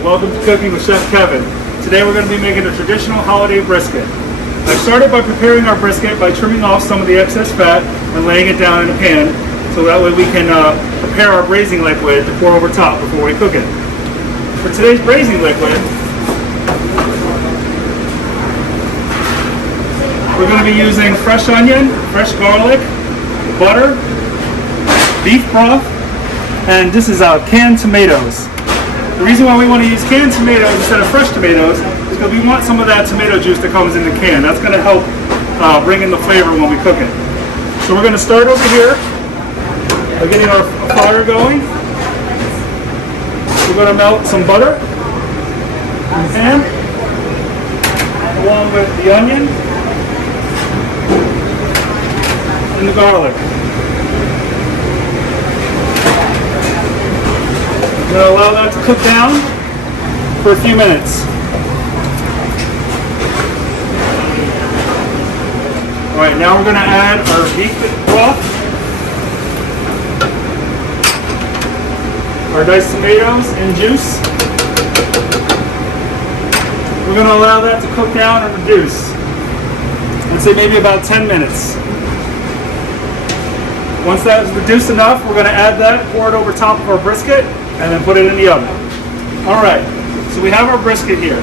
Welcome to Cooking with Chef Kevin. Today we're going to be making a traditional holiday brisket. I started by preparing our brisket by trimming off some of the excess fat and laying it down in a pan so that way we can prepare our braising liquid to pour over top before we cook it. For today's braising liquid, we're going to be using fresh onion, fresh garlic, butter, beef broth, and this is canned tomatoes. The reason why we want to use canned tomatoes instead of fresh tomatoes is because we want some of that tomato juice that comes in the can. That's going to help bring in the flavor when we cook it. So we're going to start over here by getting our fire going. We're going to melt some butter in the pan along with the onion and the garlic. We're going to allow that to cook down for a few minutes. Alright, now we're going to add our beef broth, our diced tomatoes and juice. We're going to allow that to cook down and reduce. I'd say maybe about 10 minutes. Once that is reduced enough, we're going to add that, pour it over top of our brisket, and then put it in the oven. Alright, so we have our brisket here.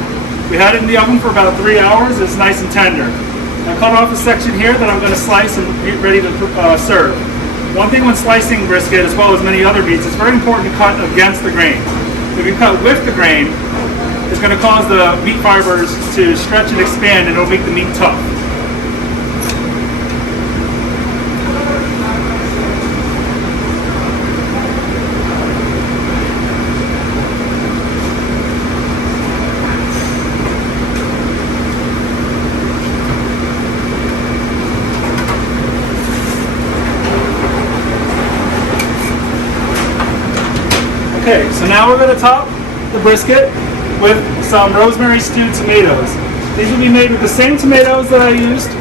We had it in the oven for about 3 hours. It's nice and tender. I cut off a section here that I'm going to slice and get ready to serve. One thing when slicing brisket, as well as many other meats, it's very important to cut against the grain. If you cut with the grain, it's going to cause the meat fibers to stretch and expand, and it'll make the meat tough. Okay, so now we're going to top the brisket with some rosemary stewed tomatoes. These will be made with the same tomatoes that I used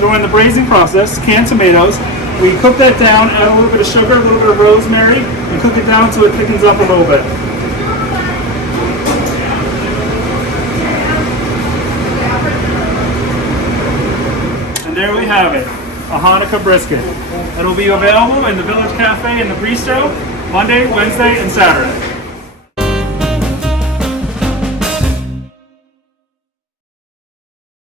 during the braising process, canned tomatoes. We cook that down, add a little bit of sugar, a little bit of rosemary, and cook it down until it thickens up a little bit. And there we have it, a Hanukkah brisket. It'll be available in the Village Cafe and the Bistro Monday, Wednesday, and Saturday.